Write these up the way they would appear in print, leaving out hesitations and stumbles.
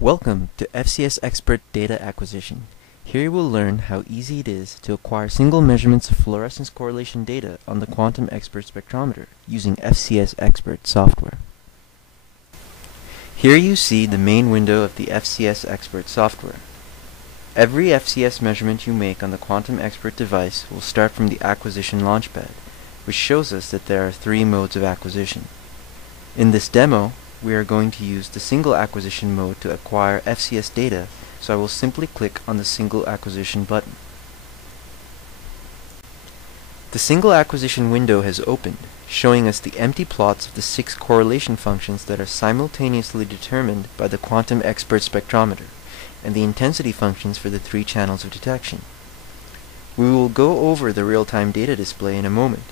Welcome to FCS Expert Data Acquisition. Here you will learn how easy it is to acquire single measurements of fluorescence correlation data on the QuantumXpert spectrometer using FCS Expert software. Here you see the main window of the FCS Expert software. Every FCS measurement you make on the QuantumXpert device will start from the acquisition launchpad, which shows us that there are three modes of acquisition. In this demo, we are going to use the single acquisition mode to acquire FCS data, so I will simply click on the single acquisition button. The single acquisition window has opened, showing us the empty plots of the 6 correlation functions that are simultaneously determined by the QuantumXpert spectrometer, and the intensity functions for the 3 channels of detection. We will go over the real-time data display in a moment,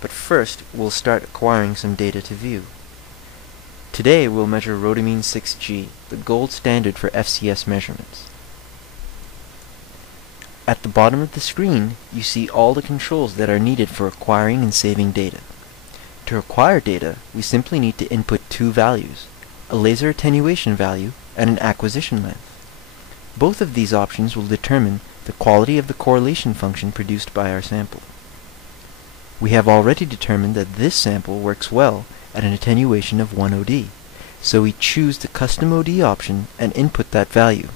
but first we'll start acquiring some data to view. Today we'll measure rhodamine 6G, the gold standard for FCS measurements. At the bottom of the screen, you see all the controls that are needed for acquiring and saving data. To acquire data, we simply need to input 2 values, a laser attenuation value and an acquisition length. Both of these options will determine the quality of the correlation function produced by our sample. We have already determined that this sample works well at an attenuation of 1 OD, so we choose the custom OD option and input that value.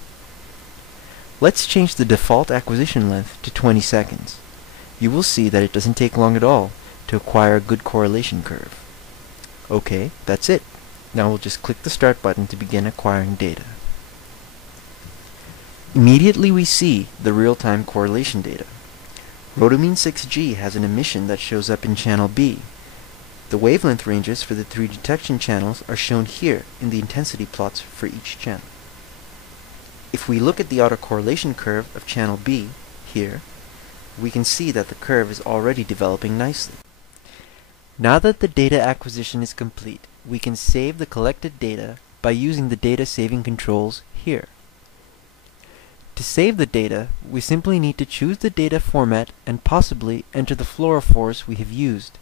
Let's change the default acquisition length to 20 seconds. You will see that it doesn't take long at all to acquire a good correlation curve. Okay, that's it. Now we'll just click the start button to begin acquiring data. Immediately we see the real-time correlation data. Rhodamine 6G has an emission that shows up in channel B. The wavelength ranges for the 3 detection channels are shown here in the intensity plots for each channel. If we look at the autocorrelation curve of channel B, here, we can see that the curve is already developing nicely. Now that the data acquisition is complete, we can save the collected data by using the data saving controls here. To save the data, we simply need to choose the data format and possibly enter the fluorophores we have used.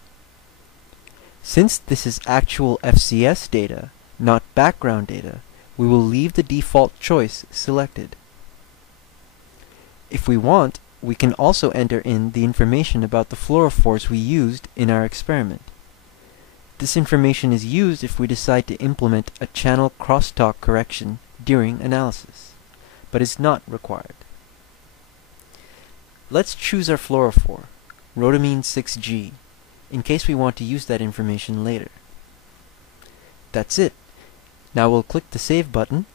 Since this is actual FCS data, not background data, we will leave the default choice selected. If we want, we can also enter in the information about the fluorophores we used in our experiment. This information is used if we decide to implement a channel crosstalk correction during analysis, but is not required. Let's choose our fluorophore, rhodamine 6G, in case we want to use that information later. That's it. Now we'll click the Save button,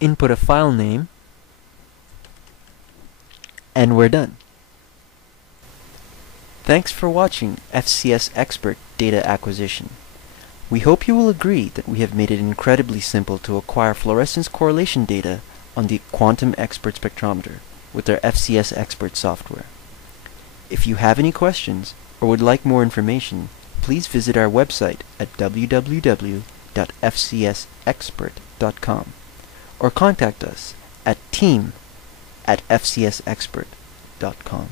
input a file name, and we're done. Thanks for watching FCS Expert Data Acquisition. We hope you will agree that we have made it incredibly simple to acquire fluorescence correlation data on the QuantumXpert spectrometer with our FCS Expert software. If you have any questions or would like more information, please visit our website at www.fcsexpert.com or contact us at team@fcsexpert.com.